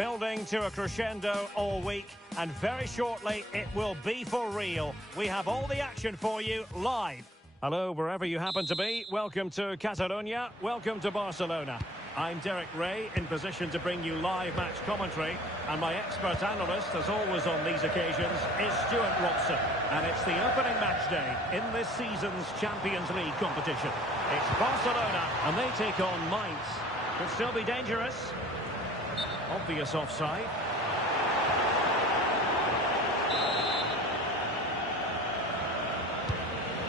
Building to a crescendo all week, and very shortly it will be for real. We have all the action for you live. Hello, wherever you happen to be. Welcome to Catalonia. Welcome to Barcelona. I'm Derek Ray, in position to bring you live match commentary. And my expert analyst, as always on these occasions, is Stuart Robson. And it's the opening match day in this season's Champions League competition. It's Barcelona, and they take on Mainz. Could still be dangerous. Obvious offside.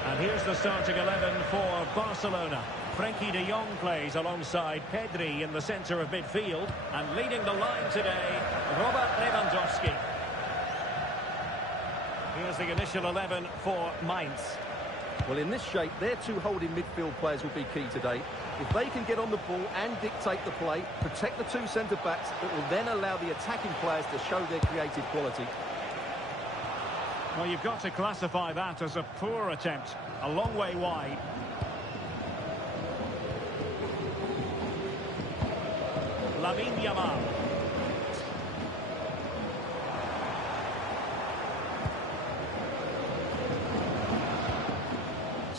And here's the starting 11 for Barcelona. Frenkie de Jong plays alongside Pedri in the centre of midfield. And leading the line today, Robert Lewandowski. Here's the initial 11 for Mainz. Well, in this shape, their two holding midfield players will be key today. If they can get on the ball and dictate the play, protect the two centre-backs, it will then allow the attacking players to show their creative quality. Well, you've got to classify that as a poor attempt. A long way wide. Lamine Yamal.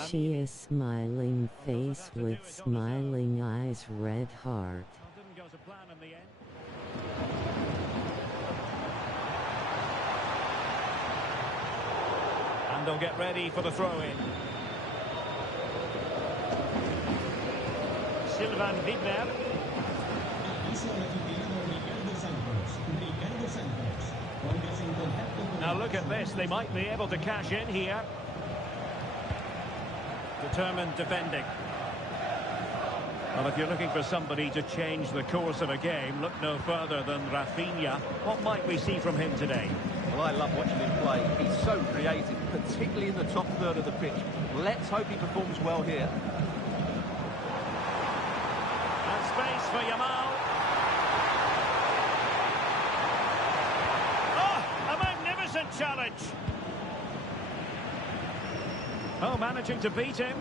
She is smiling face with smiling eyes, red heart. Didn't go to plan in the end. And they'll get ready for the throw-in. Sylvain Widmer. Now look at this, they might be able to cash in here. Determined defending. Well, if you're looking for somebody to change the course of a game, look no further than Rafinha. What might we see from him today? Well, I love watching him play. He's so creative, particularly in the top third of the pitch. Let's hope he performs well here. And space for Yamal. Oh, a magnificent challenge. Oh, managing to beat him.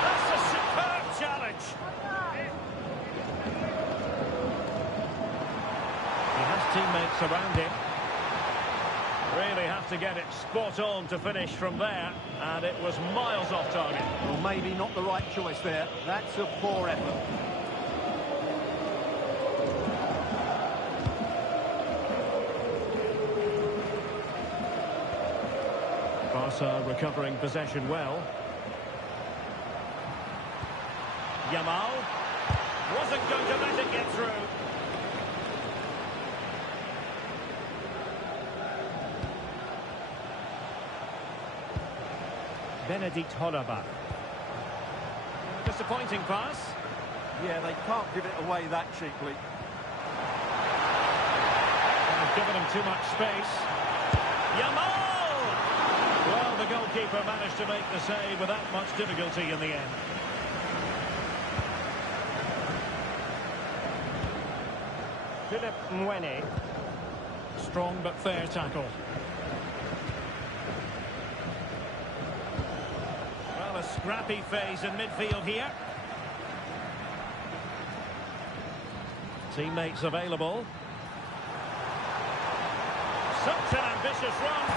That's a superb challenge. He has teammates around him. Really have to get it spot on to finish from there. And it was miles off target. Well, maybe not the right choice there. That's a poor effort. Barca recovering possession well. Yamal wasn't going to let it get through. Benedict Holaba. Disappointing pass. Yeah, they can't give it away that cheaply. They've given him too much space. Yamal! Well, the goalkeeper managed to make the save without much difficulty in the end. Philippe Mwene. Strong but fair tackle. Well, a scrappy phase in midfield here. Teammates available. Such an ambitious run.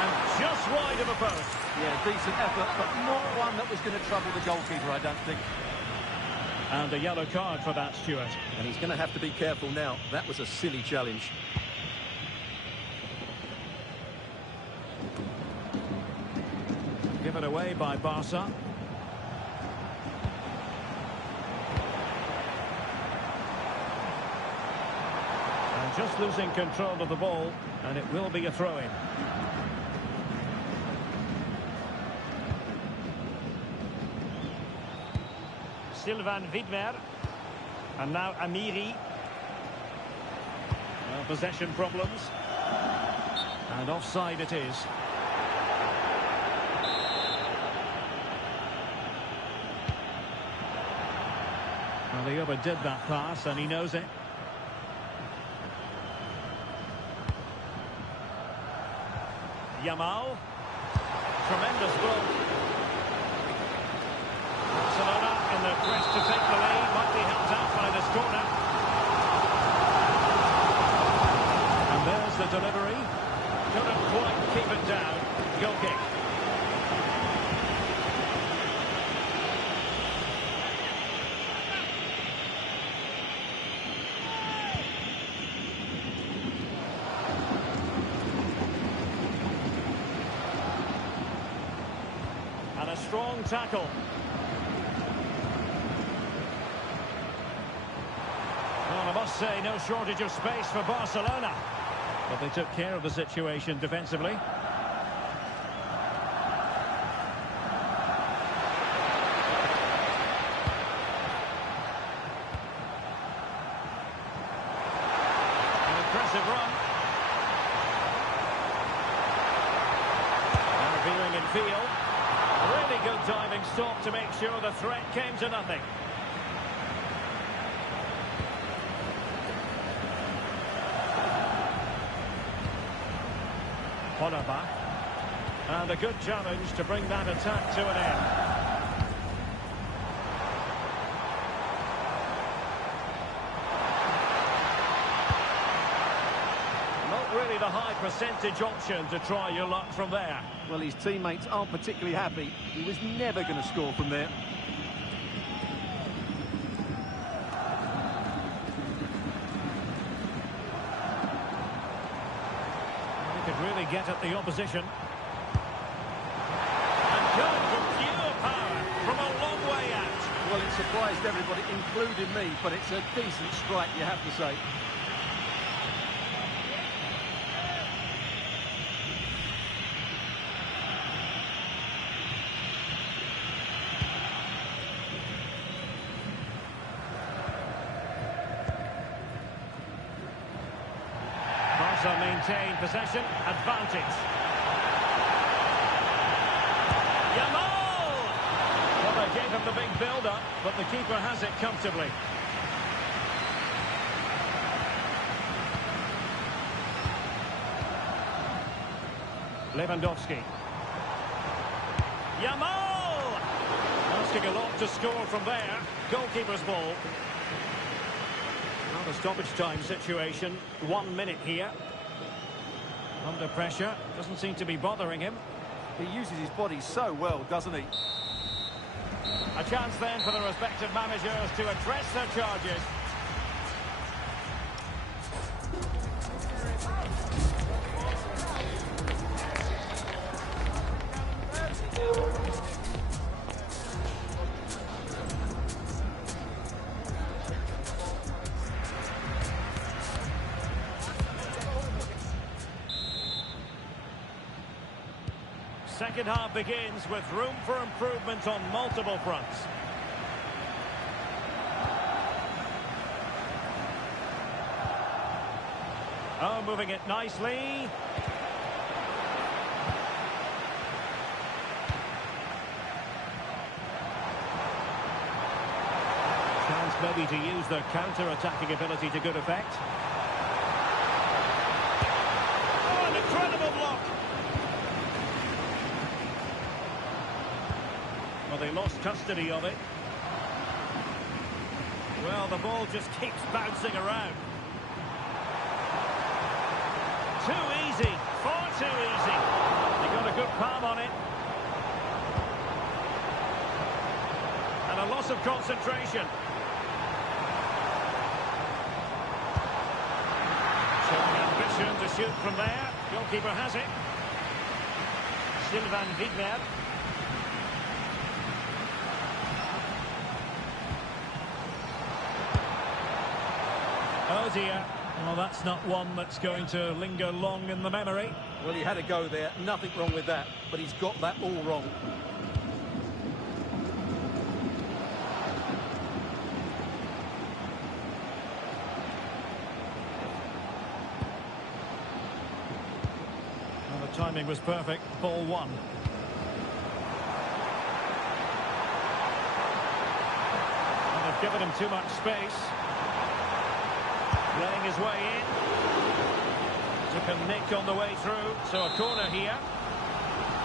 And just wide of a post. Yeah, decent effort, but not one that was going to trouble the goalkeeper, I don't think. And a yellow card for that, Stuart. And he's going to have to be careful now. That was a silly challenge. Given away by Barca. And just losing control of the ball, and it will be a throw-in. Sylvain Widmer. And now Amiri. Well, possession problems. And offside it is. Well, he overdid that pass, and he knows it. Yamal. Tremendous goal. Barcelona in the quest to take the lead, might be helped out by this corner. strong tackle. Well, I must say, no shortage of space for Barcelona. But they took care of the situation defensively. An impressive run. Now viewing in field. A really good diving stop to make sure the threat came to nothing. Back. And a good challenge to bring that attack to an end. Not really the high percentage option to try your luck from there. Well, his teammates aren't particularly happy. He was never going to score from there. Really get at the opposition. And going for pure power from a long way out. Well, it surprised everybody, including me, but it's a decent strike, you have to say. Barca maintain possession, advantage. Yamal! Well, they gave him the big build-up, but the keeper has it comfortably. Lewandowski. Yamal! Asking a lot to score from there. Goalkeeper's ball. Not a stoppage time situation. 1 minute here. Under pressure. Doesn't seem to be bothering him. He uses his body so well, doesn't he? A chance then for the respective managers to address their charges. Second half begins with room for improvement on multiple fronts. Oh, moving it nicely. Chance maybe to use their counter-attacking ability to good effect. Oh, an incredible block. Well, they lost custody of it. Well, the ball just keeps bouncing around. Too easy, far too easy. They got a good palm on it. And a loss of concentration. Showing ambition to shoot from there. Goalkeeper has it. Sylvain Widmer. Oh dear. Well, that's not one that's going to linger long in the memory. Well, he had a go there. Nothing wrong with that. But he's got that all wrong. Well, the timing was perfect. Ball one. And they've given him too much space. Playing his way in. Took a nick on the way through, so a corner here.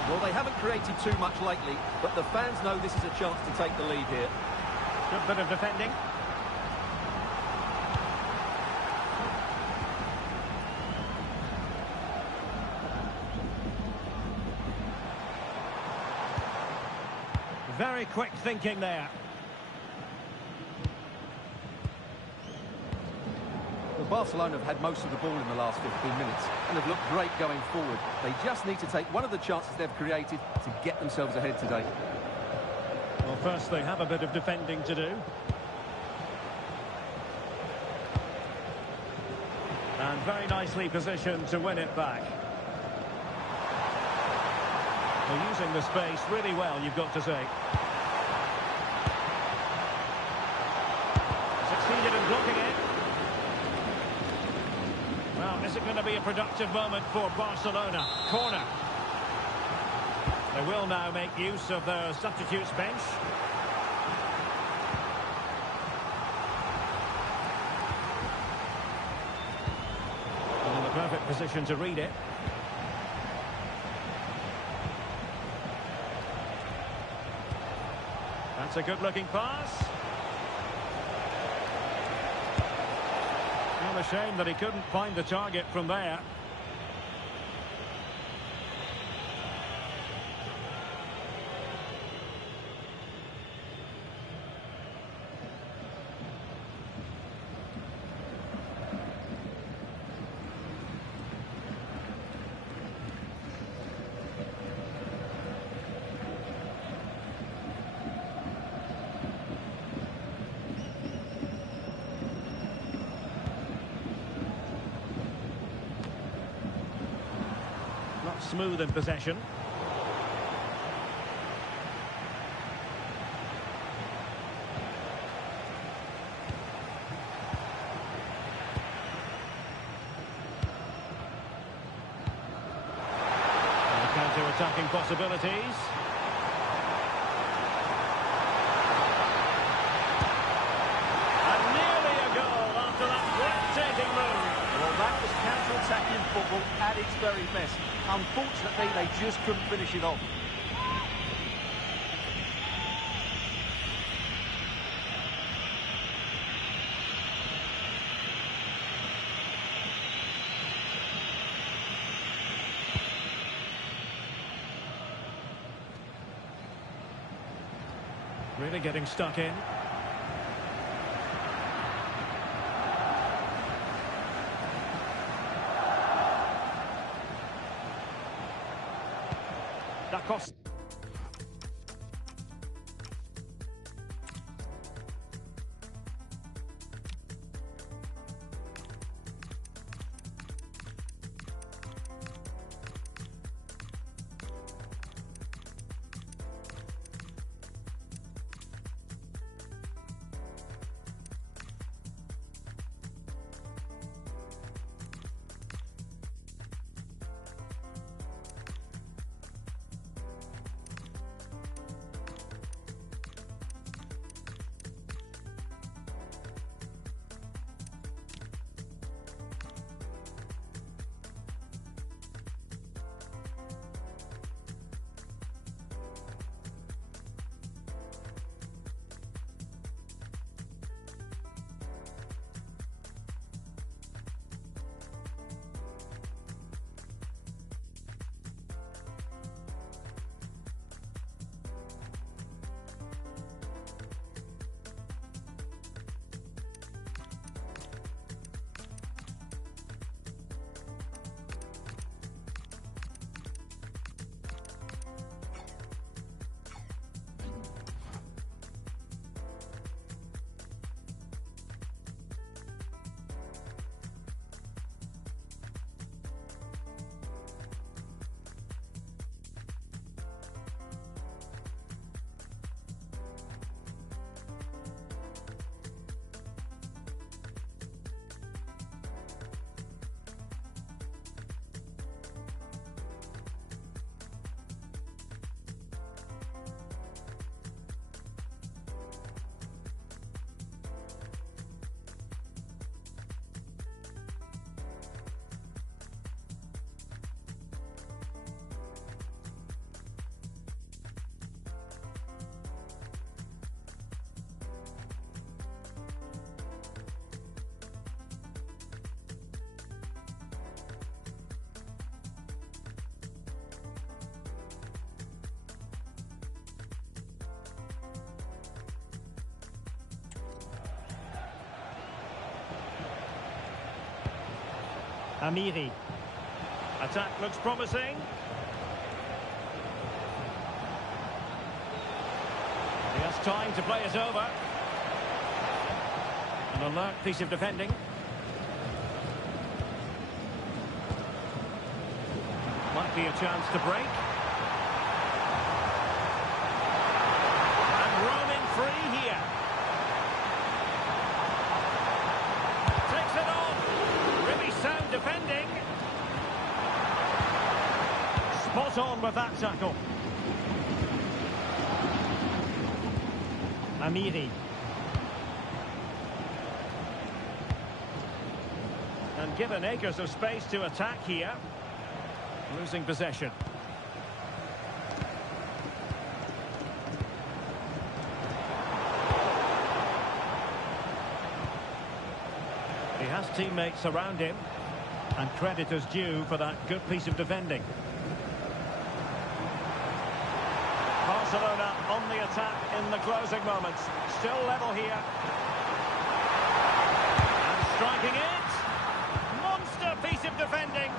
Well, they haven't created too much lately, but the fans know this is a chance to take the lead here. Good bit of defending. Very quick thinking there. Barcelona have had most of the ball in the last 15 minutes and have looked great going forward. They just need to take one of the chances they've created to get themselves ahead today. First, they have a bit of defending to do. And very nicely positioned to win it back. They're using the space really well, you've got to say. Succeeded in blocking it. Well, is it going to be a productive moment for Barcelona? Corner. They will now make use of their substitutes bench. In the perfect position to read it. That's a good-looking pass. Well, a shame that he couldn't find the target from there. Not smooth in possession. Counter-attacking possibilities. And nearly a goal after that breathtaking move. Well, that was counter-attacking football at its very best. Unfortunately, they just couldn't finish it off. Really getting stuck in. Da Costa. Amiri. Attack looks promising. He has time to play it over. An alert piece of defending. Might be a chance to break. And roaming free here. Takes it on. Really sound defending. Spot on with that tackle. Amiri. And given acres of space to attack here. Losing possession. He has teammates around him. And credit is due for that good piece of defending. Barcelona on the attack in the closing moments. Still level here. And striking it. Monster piece of defending.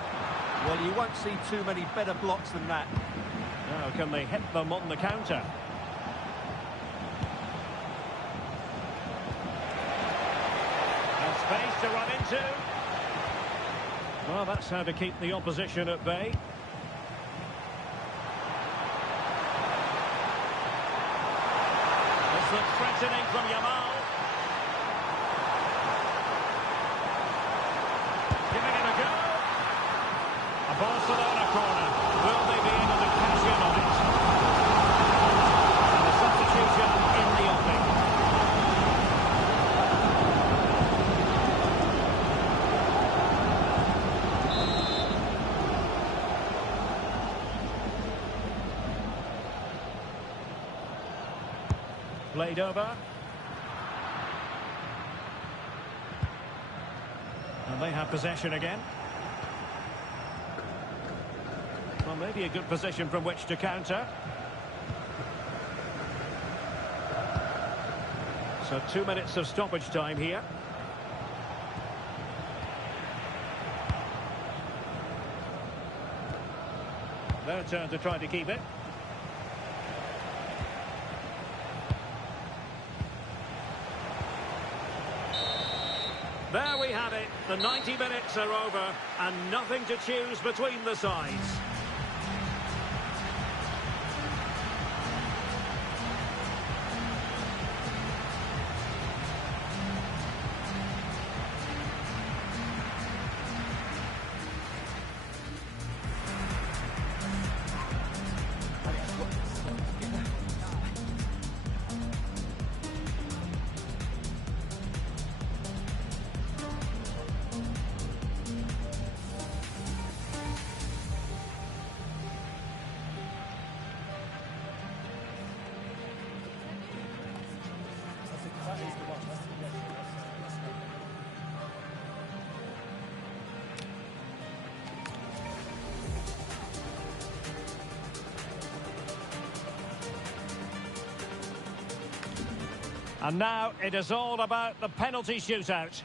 Well, you won't see too many better blocks than that. Now, can they hit them on the counter? And space to run into. Well, that's how to keep the opposition at bay. This looks threatening from Yamal. Giving it a go. A Barcelona corner. Will they be able to cash in on it? And a substitution in the offing. Played over. And they have possession again. Well, maybe a good position from which to counter. So 2 minutes of stoppage time here. Their turn to try to keep it. There we have it. The 90 minutes are over and nothing to choose between the sides. And now it is all about the penalty shootout.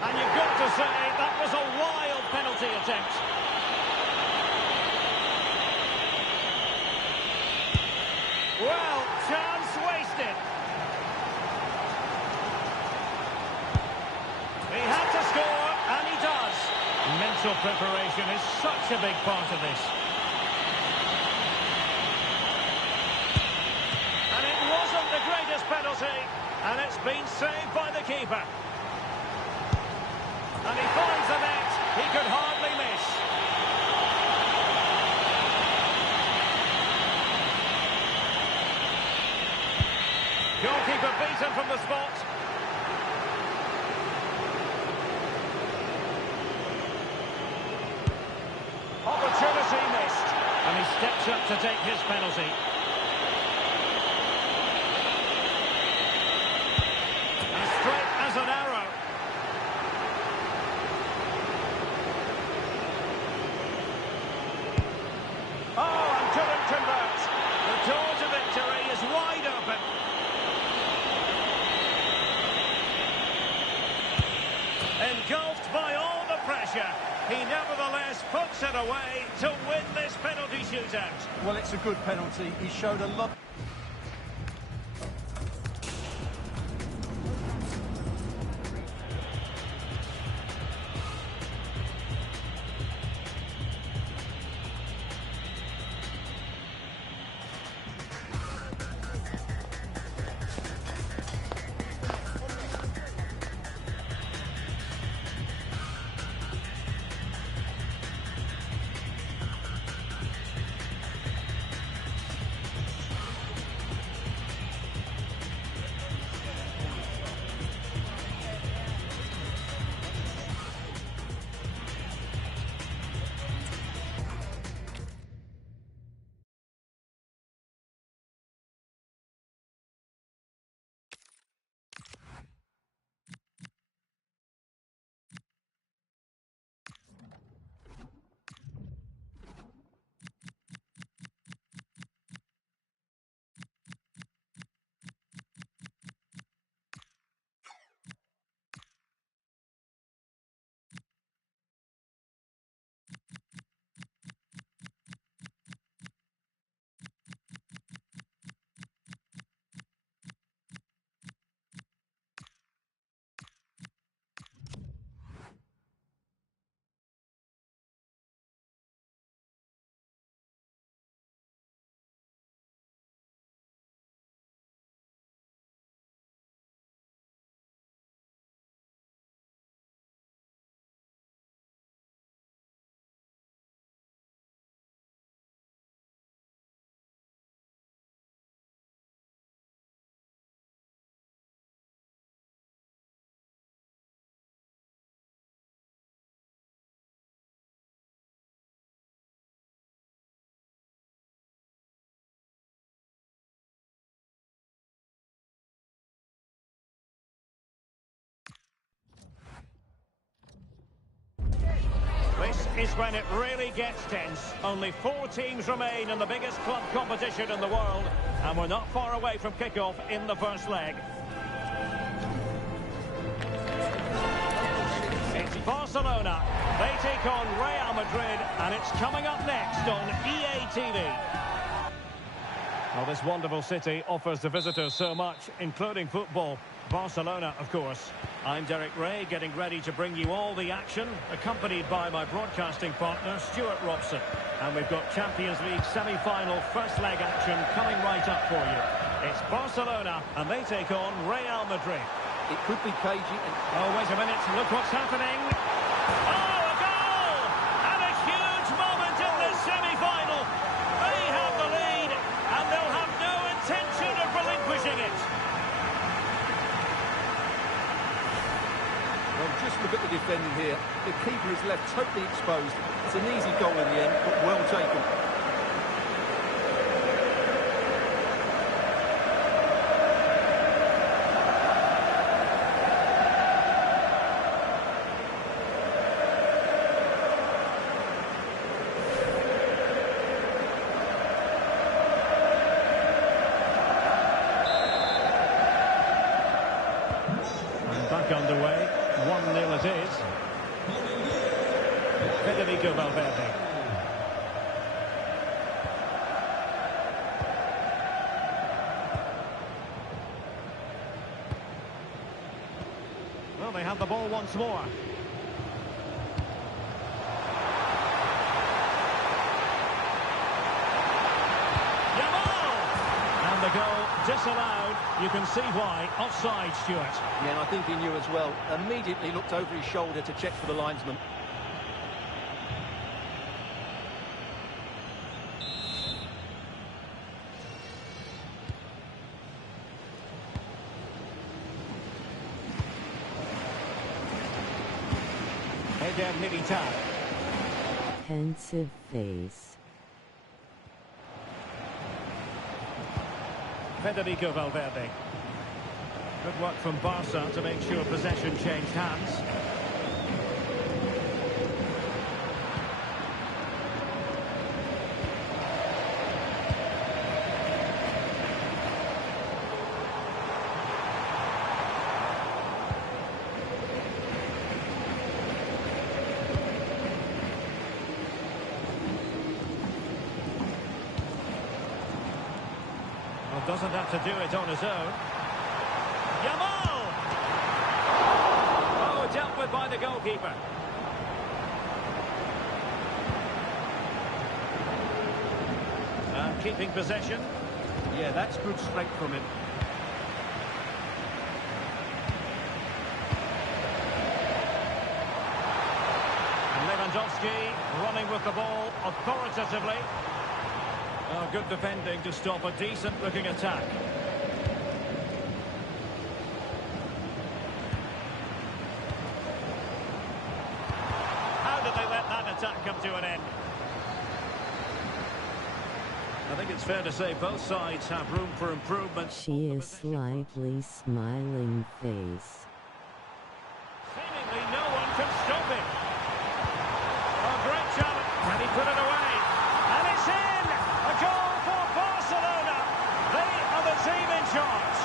And you've got to say that was a wild penalty attempt. Well, chance wasted. He had to score, and he does. Mental preparation is such a big part of this. And it wasn't the greatest penalty, and it's been saved by the keeper. And he finds the net. He could hardly miss. Goalkeeper beaten from the spot. Opportunity missed. And he steps up to take his penalty. And straight as an arrow. Oh, and couldn't convert. The door to victory is wide open. Engulfed by all the pressure, he nevertheless puts it away to win this penalty shootout. Well, it's a good penalty. He showed a lot. This is when it really gets tense. Only 4 teams remain in the biggest club competition in the world, and we're not far away from kickoff in the first leg. It's Barcelona. They take on Real Madrid, and it's coming up next on EA TV. Well, this wonderful city offers the visitors so much, including football. Barcelona, of course. I'm Derek Ray, getting ready to bring you all the action, accompanied by my broadcasting partner, Stuart Robson. And we've got Champions League semi-final first leg action coming right up for you. It's Barcelona, and they take on Real Madrid. It could be cagey. Oh, wait a minute, look what's happening. Oh, a goal! And a huge moment in this semi-final. They have the lead, and they'll have no intention of relinquishing it. Well, just look at the defending here. The keeper is left totally exposed. It's an easy goal in the end, but well taken. And back underway. 1-0 it is. Federico Valverde. Well, they have the ball once more. And the goal disallowed. You can see why. Offside, Stuart. Yeah, and I think he knew as well. Immediately looked over his shoulder to check for the linesman. Eder Militao. Pensive face. Federico Valverde. Good work from Barca to make sure possession changed hands. Doesn't have to do it on his own. Yamal! Oh, dealt with by the goalkeeper. And keeping possession. Yeah, that's good strength from him. Lewandowski running with the ball authoritatively. Oh, good defending to stop a decent-looking attack. How did they let that attack come to an end? I think it's fair to say both sides have room for improvement. She is slightly smiling face. Seemingly no one can stop him. A great challenge. Can he put it away? And it's in! A goal for Barcelona. They are the team in charge.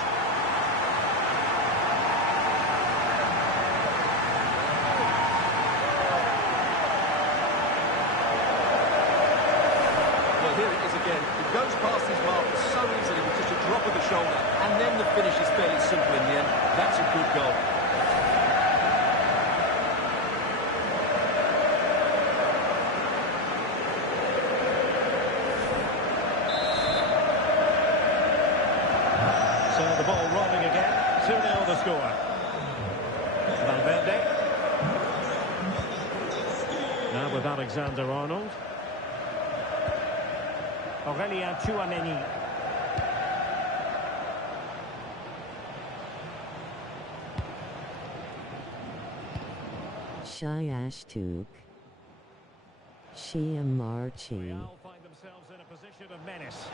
Well, here it is again. It goes past his marker so easily with just a drop of the shoulder, and then the finish is fairly simple in the end. That's a good goal. So the ball rolling again. 2-0 the score. Valverde. Now with Alexander-Arnold. Aurélien Tchouameni. Shayashtuk. Shia Marchi. Real find themselves in a position of menace.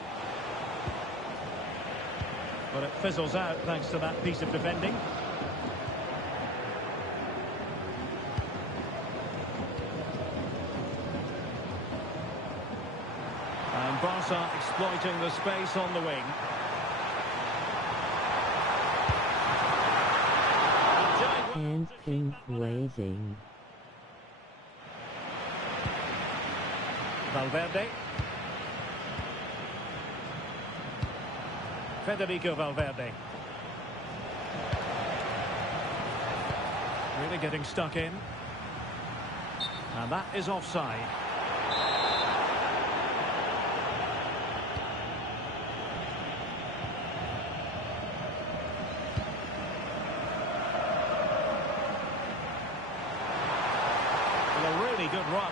But it fizzles out thanks to that piece of defending. And Barca exploiting the space on the wing. And pink waving. Valverde. Federico Valverde. Really getting stuck in. And that is offside. Well, a really good run.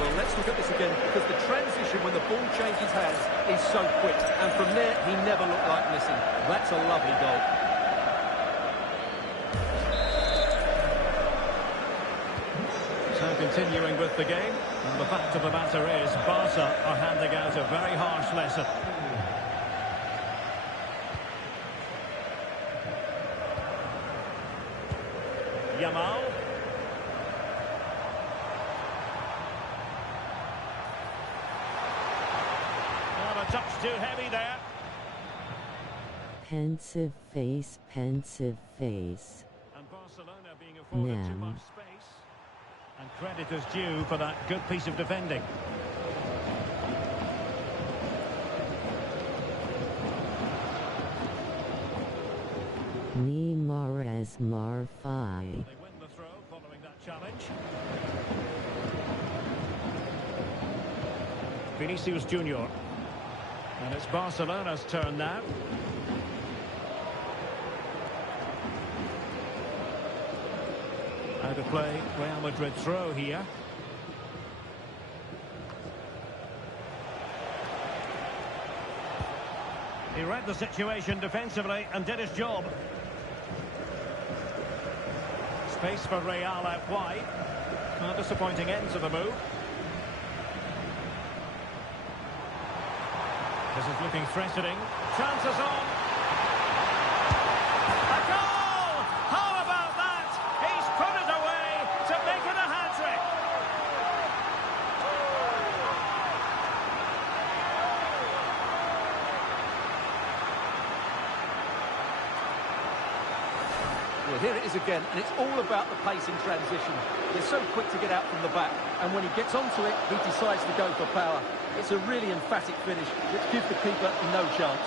Well, let's look at this again, because the transition when the ball changes hands is so quick, and from there he never looked like missing. That's a lovely goal. So continuing with the game, and the fact of the matter is Barca are handing out a very harsh lesson. Yamal. Not a touch too heavy there. Pensive face, pensive face. And Barcelona being afforded too much space. And credit is due for that good piece of defending. Neymar as Marfi. They win the throw following that challenge. Vinicius Junior. And it's Barcelona's turn now. Out of play, Real Madrid throw here. He read the situation defensively and did his job. Space for Real out wide. A disappointing end to the move. This is looking threatening. Chances on. A goal! How about that? He's put it away to make it a hat-trick. Well, here it is again, and it's all about the pace in transition. They're so quick to get out from the back, and when he gets onto it, he decides to go for power. It's a really emphatic finish, which gives the keeper no chance.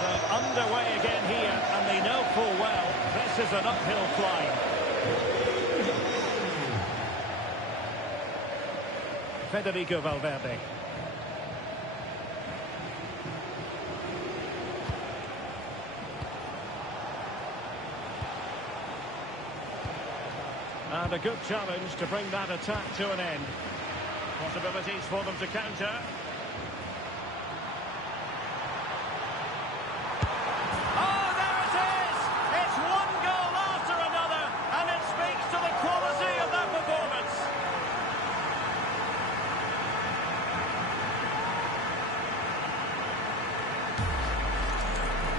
So underway again here, and they know full well this is an uphill climb. Federico Valverde. And a good challenge to bring that attack to an end. Possibilities for them to counter. Oh, there it is! It's one goal after another, and it speaks to the quality of that performance.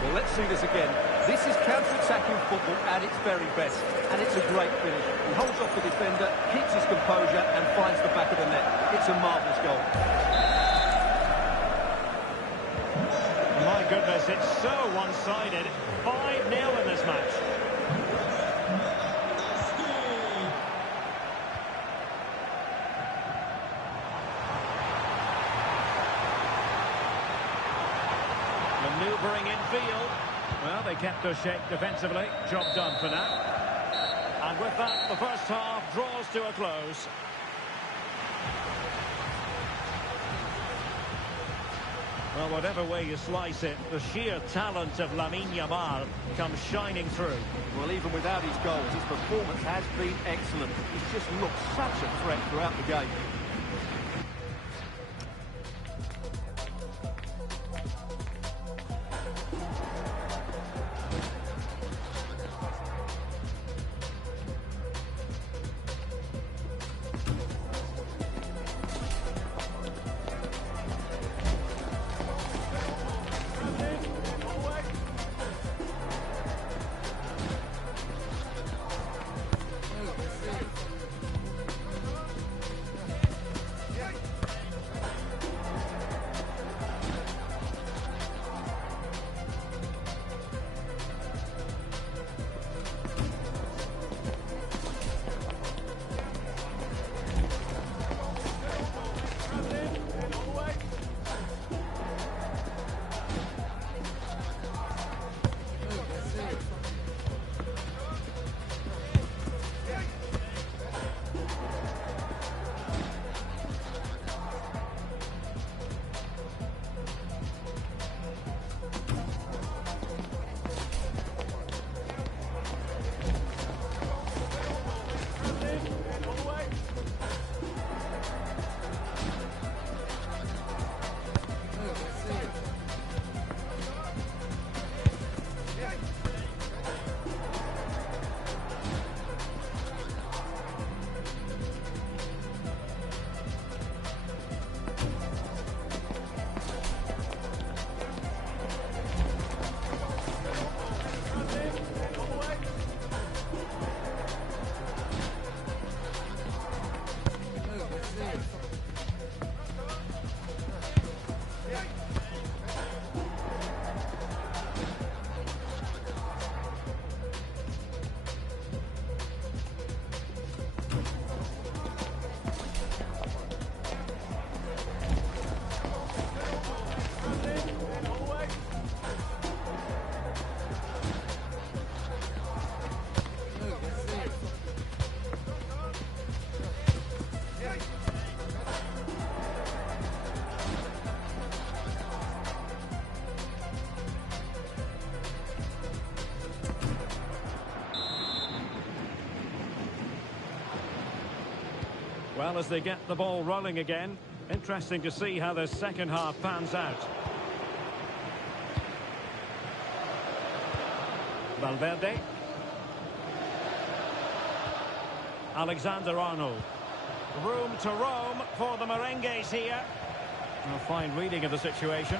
Well, let's see this again. This is counter-attacking football at its very best, and it's a great finish. He holds off the defender, keeps his composure, and finds the back of the net. It's a marvellous goal. My goodness, it's so one-sided. 5-0 in this match. Manoeuvring infield. Well, they kept their shape defensively. Job done for that. And with that, the first half draws to a close. Well, whatever way you slice it, the sheer talent of Lamine Yamal comes shining through. Well, even without his goals, his performance has been excellent. He's just looked such a threat throughout the game. Well, as they get the ball rolling again, interesting to see how the second half pans out. Valverde. Alexander-Arnold. Room to roam for the Merengues here. A fine reading of the situation.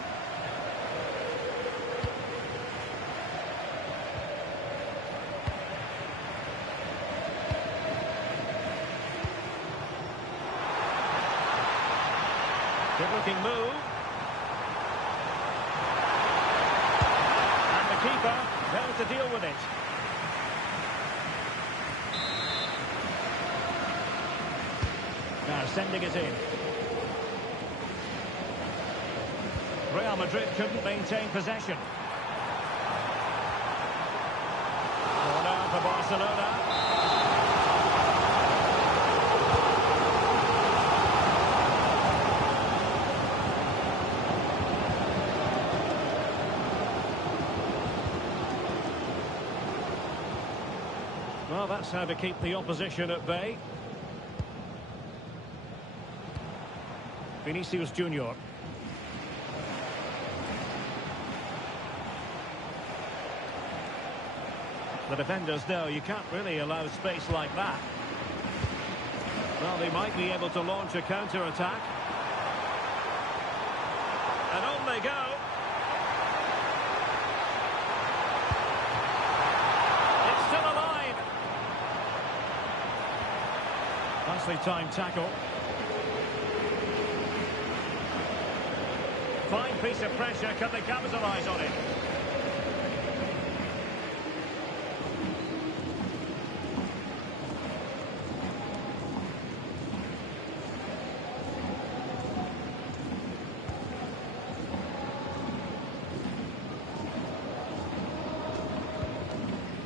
Good-looking move. And the keeper How to deal with it. Now sending it in. Real Madrid couldn't maintain possession. Corner for Barcelona. Well, that's how to keep the opposition at bay. Vinicius Junior. The defenders know you can't really allow space like that. Well, they might be able to launch a counter-attack. And on they go. It's still alive. Nicely timed tackle. Fine piece of pressure. Can they capitalise on it?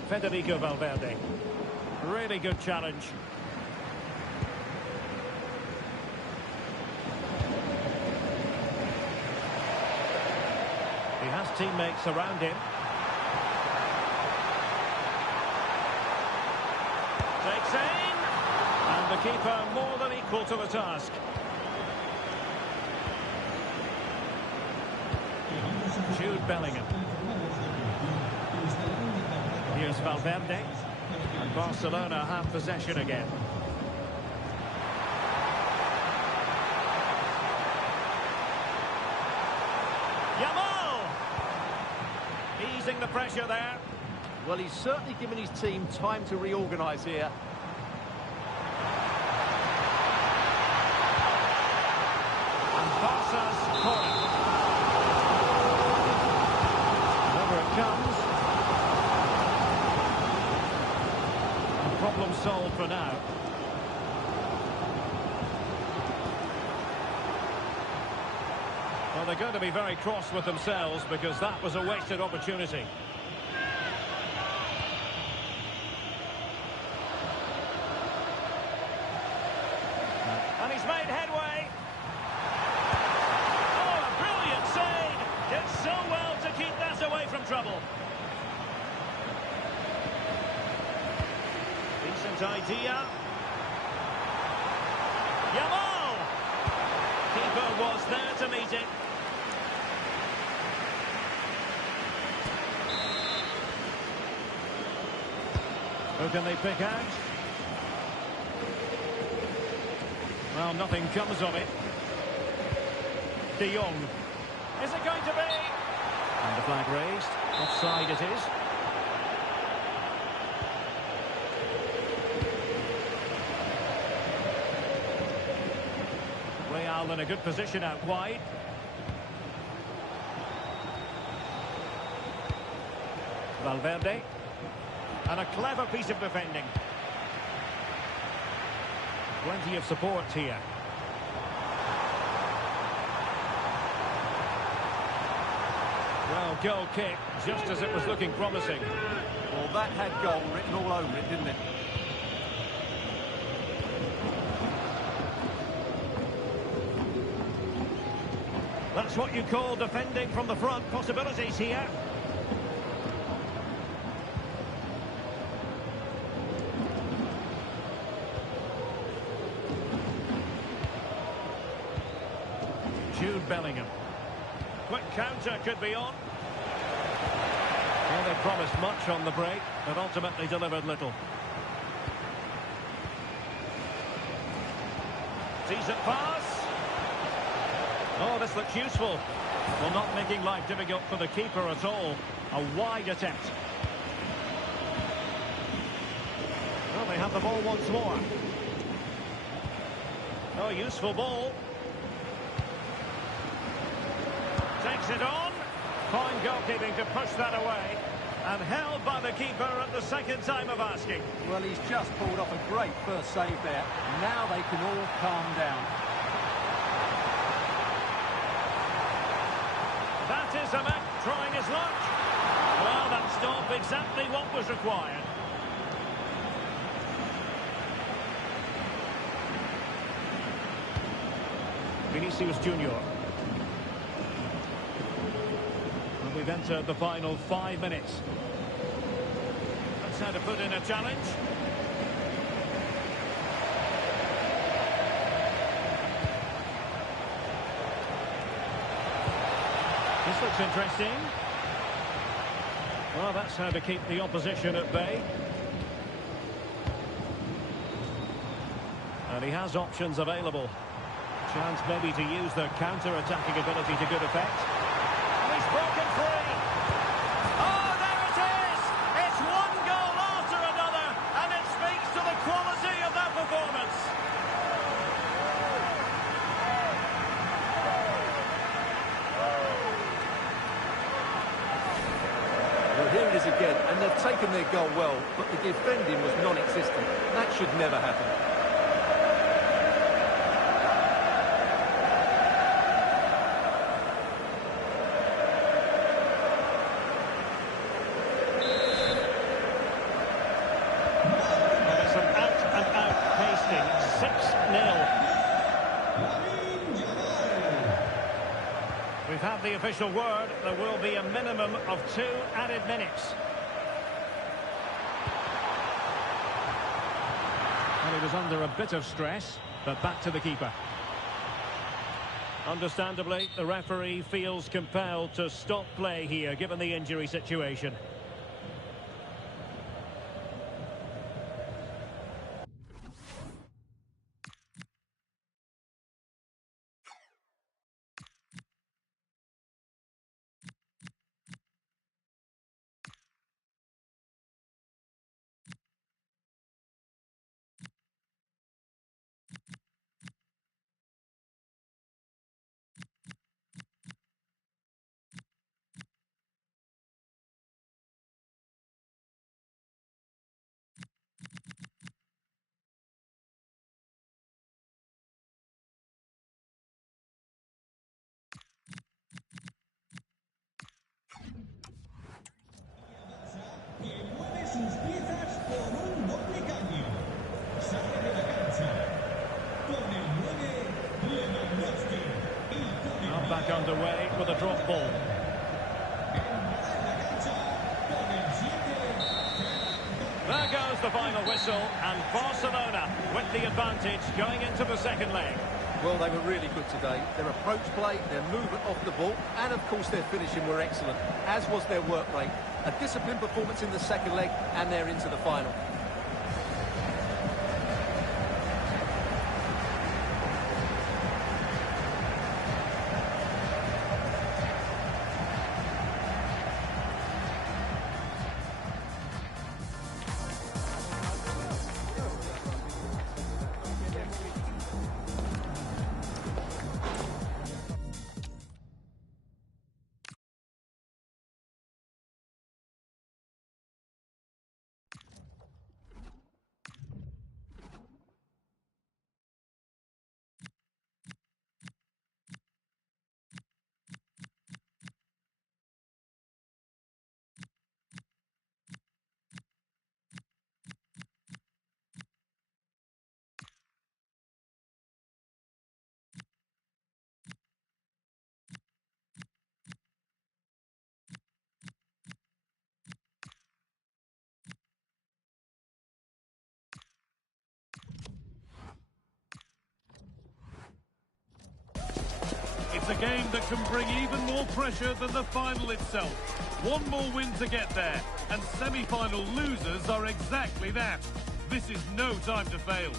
Federico Valverde. Really good challenge. He has teammates around him. Takes aim. And the keeper more than equal to the task. Jude Bellingham. Here's Valverde. And Barcelona have possession again. Yamal! Easing the pressure there. Well, he's certainly given his team time to reorganise here. And Barca's corner. Over it comes. And problem solved for now. Well, they're going to be very cross with themselves because that was a wasted opportunity. And he's made headway. Oh, a brilliant save. Did so well to keep that away from trouble. Decent idea. Yamal. Keeper was there to meet it. Who can they pick out? Well, nothing comes of it. De Jong. Is it going to be? And the flag raised. Offside it is. Real in a good position out wide. Valverde. And a clever piece of defending. Plenty of support here. Well, goal kick, just as it was looking promising. Well, that had goal written all over it, didn't it? That's what you call defending from the front. Possibilities here. Jude Bellingham. Quick counter could be on. Well, they promised much on the break, but ultimately delivered little. Decent pass. Oh, this looks useful. Well, not making life difficult for the keeper at all. A wide attempt. Well, they have the ball once more. Oh, useful ball. Takes it on. Fine goalkeeping to push that away. And held by the keeper at the second time of asking. Well, he's just pulled off a great first save there. Now they can all calm down. That is a man trying his luck. Well, that stopped exactly what was required. Vinicius Junior. And we've entered the final 5 minutes. That's how to put in a challenge. This looks interesting. Well, that's how to keep the opposition at bay. And he has options available. Chance maybe to use the counter-attacking ability to good effect. And he's broken free. Oh, there it is! It's one goal after another, and it speaks to the quality of that performance. Well, here it is again, and they've taken their goal well, but the defending was non-existent. That should never happen. Some out-and-out pasting. 6-0. We've had the official word. There will be a minimum of 2 added minutes. Well, he was under a bit of stress, but back to the keeper. Understandably, the referee feels compelled to stop play here, given the injury situation. Sus piezas por un doble cambio. Sale de la cancha con el 9 Lewandowski y con el Now back underway with a drop ball. There goes the final whistle, and Barcelona with the advantage going into the second leg. Well, they were really good today. Their approach play, their movement off the ball, and of course their finishing were excellent, as was their work rate. A disciplined performance in the second leg, and they're into the final. It's a game that can bring even more pressure than the final itself. One more win to get there, and semi-final losers are exactly that. This is no time to fail.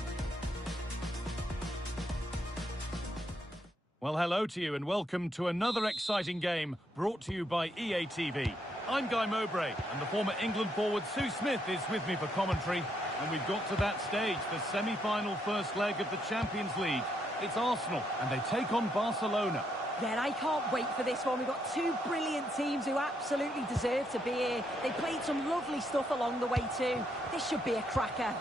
Well, hello to you and welcome to another exciting game brought to you by EA TV. I'm Guy Mowbray, and the former England forward Sue Smith is with me for commentary. And we've got to that stage, the semi-final first leg of the Champions League. It's Arsenal, and they take on Barcelona. Yeah, and I can't wait for this one. We've got two brilliant teams who absolutely deserve to be here. They played some lovely stuff along the way too. This should be a cracker.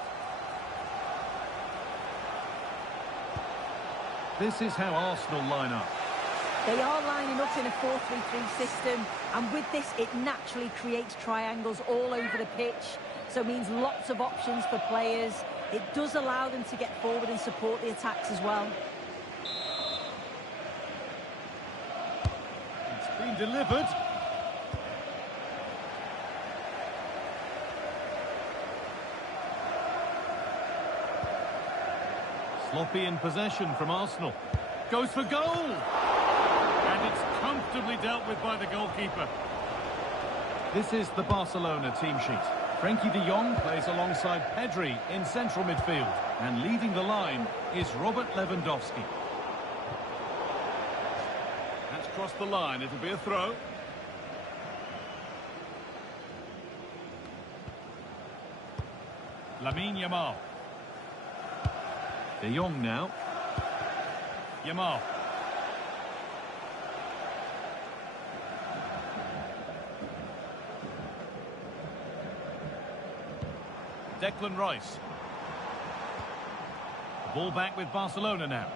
This is how Arsenal line up. They are lining up in a 4-3-3 system, and with this, it naturally creates triangles all over the pitch, so it means lots of options for players. It does allow them to get forward and support the attacks as well. It's been delivered. Sloppy in possession from Arsenal. Goes for goal! And it's comfortably dealt with by the goalkeeper. This is the Barcelona team sheet. Frenkie de Jong plays alongside Pedri in central midfield. And leading the line is Robert Lewandowski. That's crossed the line. It'll be a throw. Lamine Yamal. De Jong now. Yamal. Declan Rice. Ball back with Barcelona now.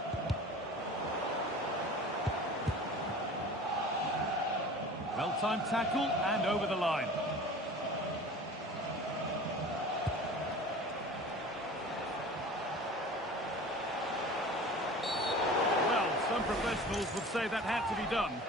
Well-timed tackle and over the line. Well, some professionals would say that had to be done.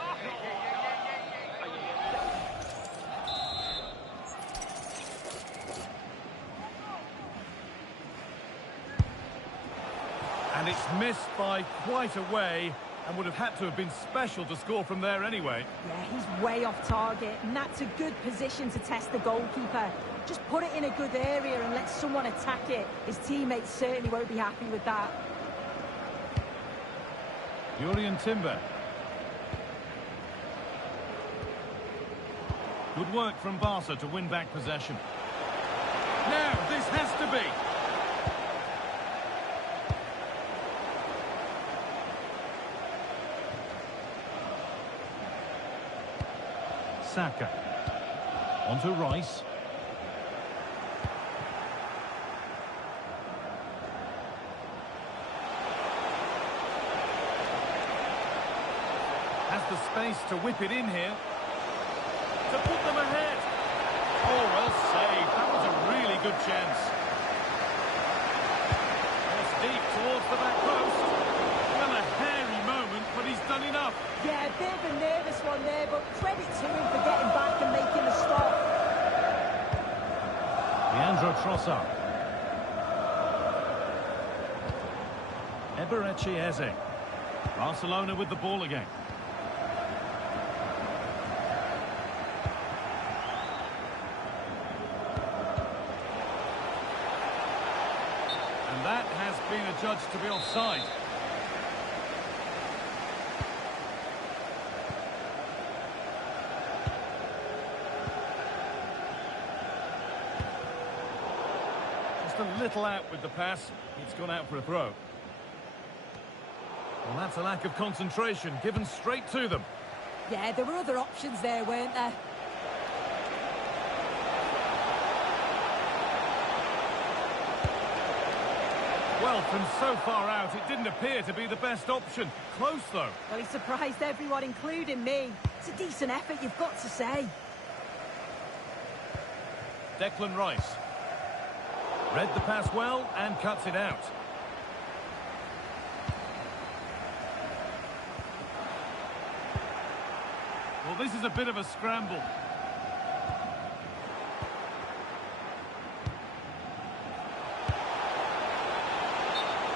And it's missed by quite a way, and would have had to have been special to score from there anyway. Yeah, he's way off target, and that's a good position to test the goalkeeper. Just put it in a good area and let someone attack it. His teammates certainly won't be happy with that. Jurriën Timber. Good work from Barca to win back possession. Now, this has to be. Saka. Onto Rice. Has the space to whip it in here. To put them ahead. Oh, well saved. That was a really good chance. It's deep towards the back post. Well, a hairy moment, but he's done enough. Yeah, a bit of a nervous one there, but credit to him for getting back and making the stop. Leandro Trossard. Eberechi Eze. Barcelona with the ball again. And that has been adjudged to be offside. Just a little out with the pass. It's gone out for a throw. Well, that's a lack of concentration, given straight to them. Yeah, there were other options there, weren't there? Well, from so far out, it didn't appear to be the best option. Close, though. Well, he surprised everyone, including me. It's a decent effort, you've got to say. Declan Rice. Read the pass well and cuts it out. Well, this is a bit of a scramble.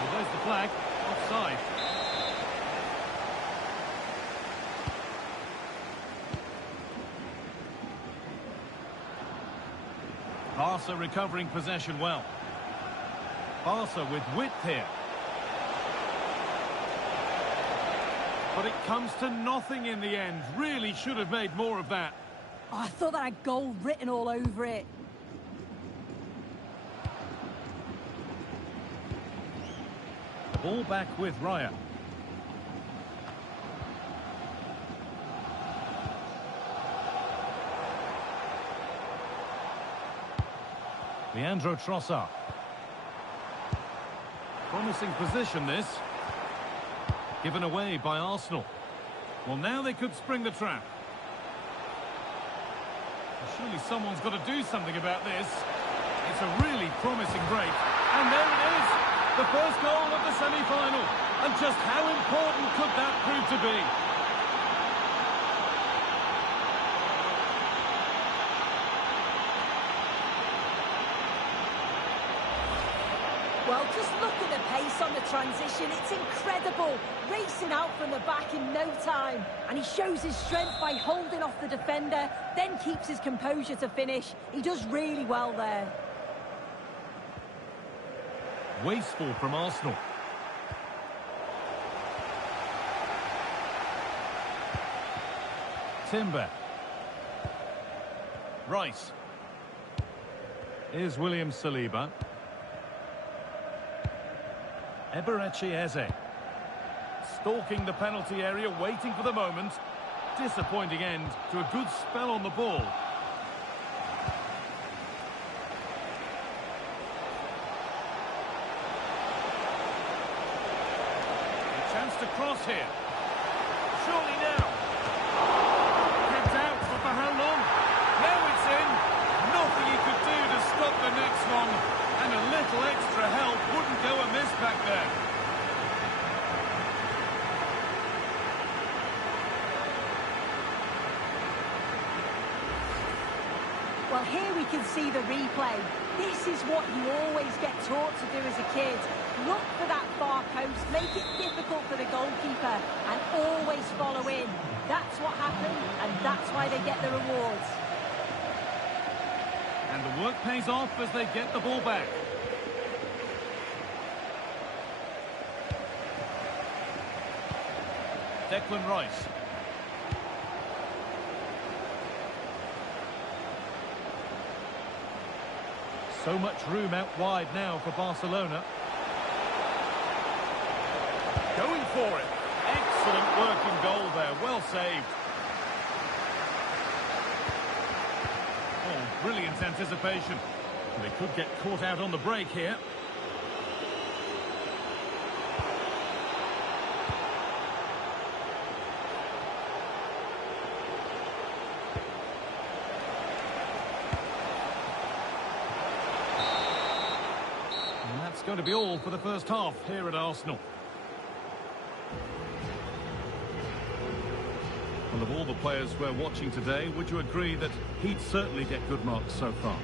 Well, there's the flag. Offside. Barca recovering possession well. Barca with width here. But it comes to nothing in the end. Really should have made more of that. Oh, I thought that had goal written all over it. Ball back with Raya. Leandro Trossard. Promising position, this. Given away by Arsenal. Well, now they could spring the trap. Surely someone's got to do something about this. It's a really promising break. And there it is! The first goal of the semi-final. And just how important could that prove to be? Well, just look at the pace on the transition. It's incredible. Racing out from the back in no time. And he shows his strength by holding off the defender, then keeps his composure to finish. He does really well there. Wasteful from Arsenal. Timber. Rice. Here's William Saliba. Eberechi Eze. Stalking the penalty area, waiting for the moment. Disappointing end to a good spell on the ball. A chance to cross here. Surely now. Kept out, but for how long? Now it's in. Nothing he could do to stop the next one. And a little extra help wouldn't go amiss back there. Well, here we can see the replay. This is what you always get taught to do as a kid. Look for that far post, make it difficult for the goalkeeper, and always follow in. That's what happened, and that's why they get the rewards. And the work pays off as they get the ball back. Declan Rice. So much room out wide now for Barcelona. Going for it. Excellent working goal there. Well saved. Oh, brilliant anticipation. They could get caught out on the break here. And that's going to be all for the first half here at Arsenal. Well, of all the players we're watching today, would you agree that he'd certainly get good marks so far?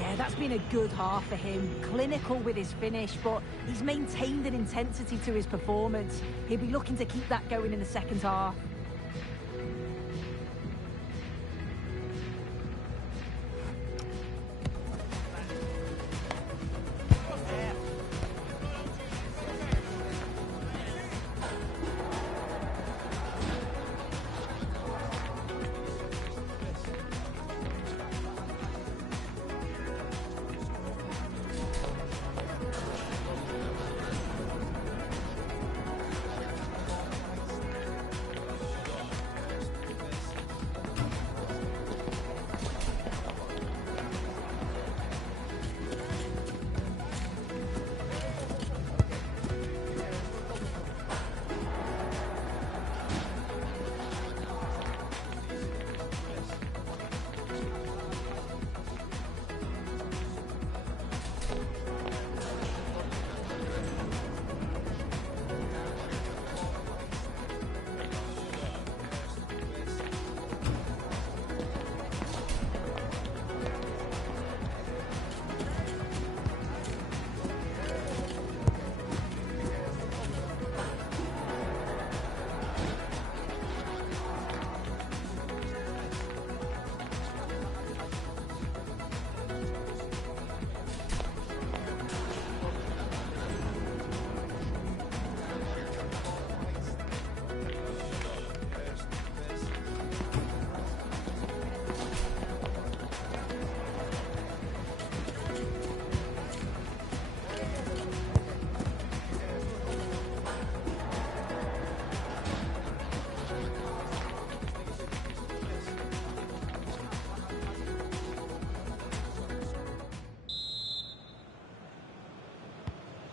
Yeah, that's been a good half for him. Clinical with his finish, but he's maintained an intensity to his performance. He'll be looking to keep that going in the second half.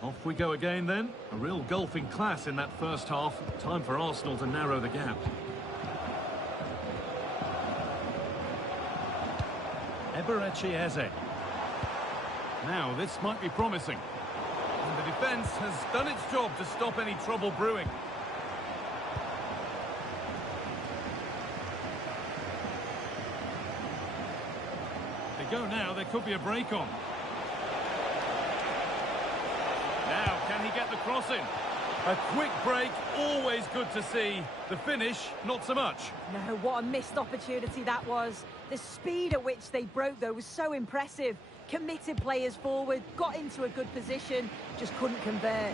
Off we go again then. A real gulf in class in that first half. Time for Arsenal to narrow the gap. Eberechi Eze. Now this might be promising. And the defence has done its job to stop any trouble brewing. They go now, there could be a break on. Now, can he get the cross in? A quick break, always good to see. The finish, not so much. No, what a missed opportunity that was. The speed at which they broke, though, was so impressive. Committed players forward, got into a good position, just couldn't convert.